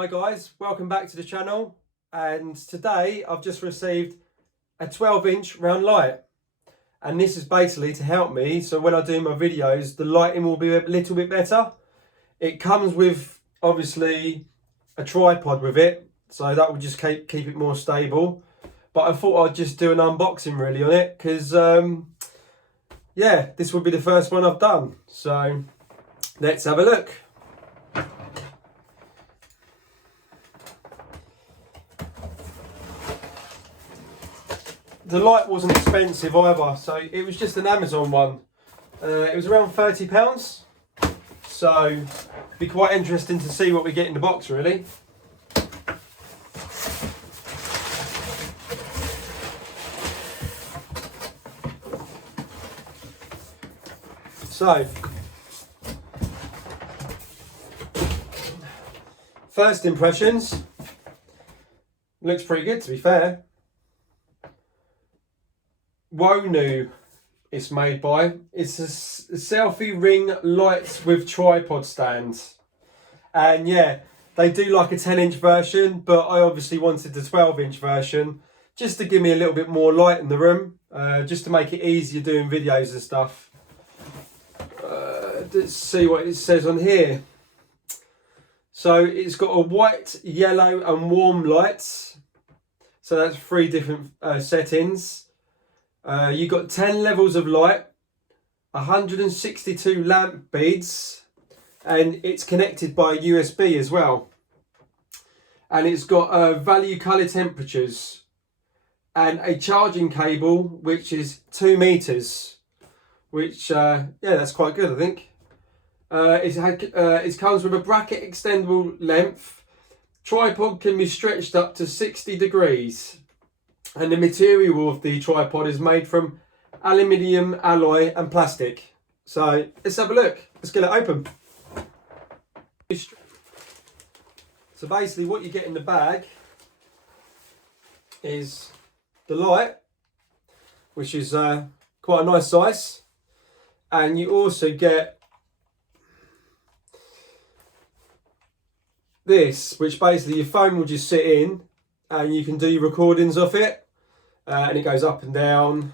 Hi guys, welcome back to the channel, and today I've just received a 12-inch round light, and this is basically to help me so when I do my videos the lighting will be a little bit better. It comes with obviously a tripod with it, so that will just keep it more stable, but I thought I'd just do an unboxing really on it because yeah, this will be the first one I've done, so let's have a look. The light wasn't expensive either, so it was just an Amazon one. It was around £30, so it'd be quite interesting to see what we get in the box really. So, first impressions, looks pretty good to be fair. Wonew it's made by. It's a selfie ring lights with tripod stands, and yeah, they do like a 10-inch version, but I obviously wanted the 12-inch version just to give me a little bit more light in the room, just to make it easier doing videos and stuff. Let's see what it says on here. So it's got a white, yellow and warm lights, so that's 3 different settings. You've got 10 levels of light, 162 lamp beads, and it's connected by USB as well. And it's got value colour temperatures and a charging cable which is 2 meters, which yeah, that's quite good I think. It comes with a bracket extendable length. Tripod can be stretched up to 60 degrees. And the material of the tripod is made from aluminium alloy and plastic. So let's have a look. Let's get it open. So basically what you get in the bag is the light, which is quite a nice size. And you also get this, which basically your phone will just sit in and you can do your recordings off it, and it goes up and down,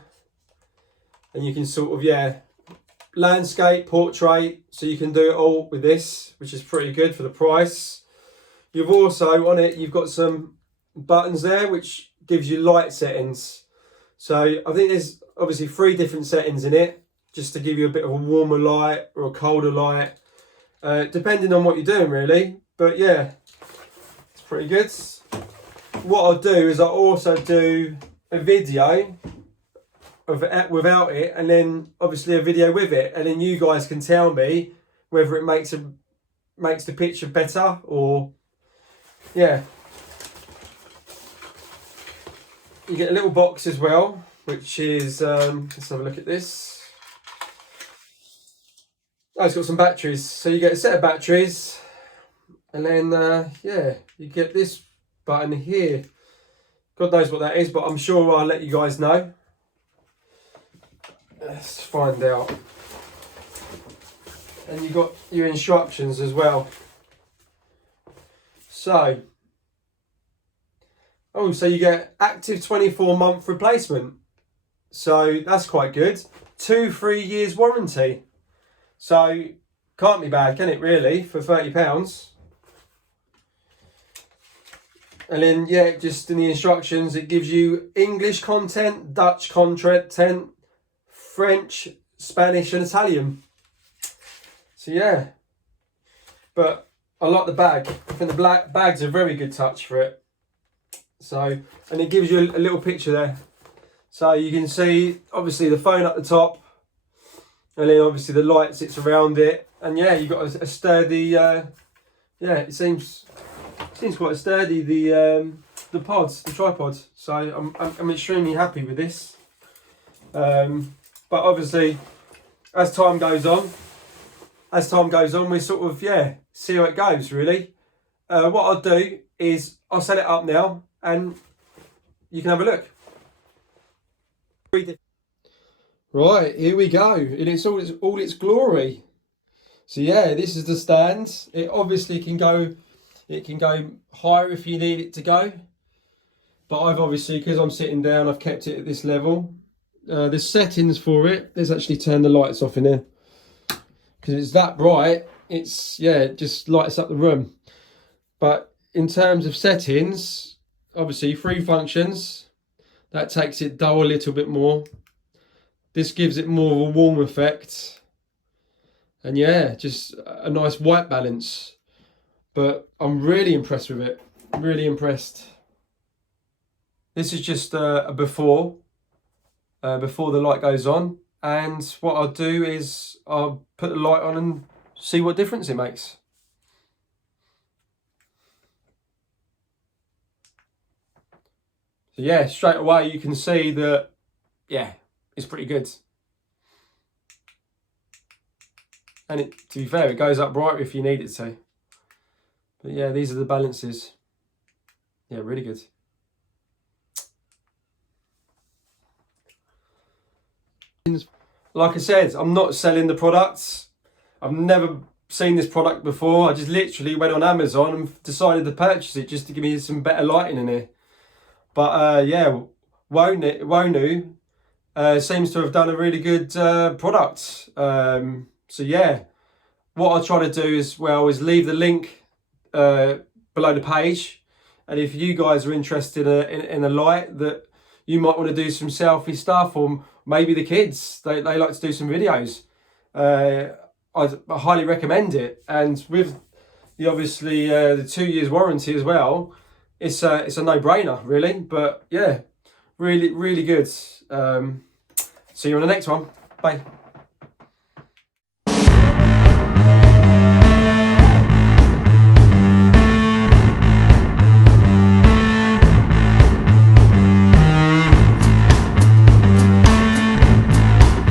and you can sort of, yeah, landscape, portrait, so you can do it all with this, which is pretty good for the price. You've also, on it, you've got some buttons there, which gives you light settings. So I think there's obviously 3 different settings in it, just to give you a bit of a warmer light or a colder light, depending on what you're doing really. But yeah, it's pretty good. What I'll do is I'll also do a video of it without it, and then obviously a video with it, and then you guys can tell me whether it makes the picture better or yeah. You get a little box as well, which is let's have a look at this. Oh, it's got some batteries, so you get a set of batteries, and then yeah, you get this button here. God knows what that is, but I'm sure I'll let you guys know. Let's find out. And you got your instructions as well. So, oh, so you get active 24-month replacement. So that's quite good. 2-3 years warranty. So can't be bad, can it really, for £30? And then, yeah, just in the instructions, it gives you English content, Dutch content, French, Spanish and Italian. So, yeah. But I like the bag. I think the black bag's a very good touch for it. So, and it gives you a little picture there. So you can see, obviously, the phone at the top. And then, obviously, the light sits around it. And, yeah, you've got a sturdy, yeah, it seems quite sturdy, the tripod. So I'm extremely happy with this. But obviously, as time goes on, we sort of, yeah, see how it goes really. What I'll do is I'll set it up now, and you can have a look. Right, here we go, and it's all its glory. So yeah, this is the stand. It obviously can go It can go higher if you need it to go. But I've obviously, because I'm sitting down, I've kept it at this level. There's settings for it. Let's actually turn the lights off in here. Because it's that bright, it's, yeah, it just lights up the room. But in terms of settings, obviously 3 functions. That takes it dull a little bit more. This gives it more of a warm effect. And yeah, just a nice white balance. But I'm really impressed with it. Really impressed. This is just a before the light goes on. And what I'll do is I'll put the light on and see what difference it makes. So yeah, straight away you can see that, yeah, it's pretty good. And it, to be fair, it goes up brighter if you need it to. But yeah, these are the balances. Yeah, really good. Like I said, I'm not selling the products. I've never seen this product before. I just literally went on Amazon and decided to purchase it just to give me some better lighting in here. But yeah, wonew seems to have done a really good product. So yeah, what I'll try to do is, well, is leave the link below the page. And if you guys are interested in a light that you might want to do some selfie stuff, or maybe the kids, they like to do some videos, I highly recommend it. And with the obviously the 2 years warranty as well, it's a no-brainer really. But yeah, really good. See you on the next one. Bye.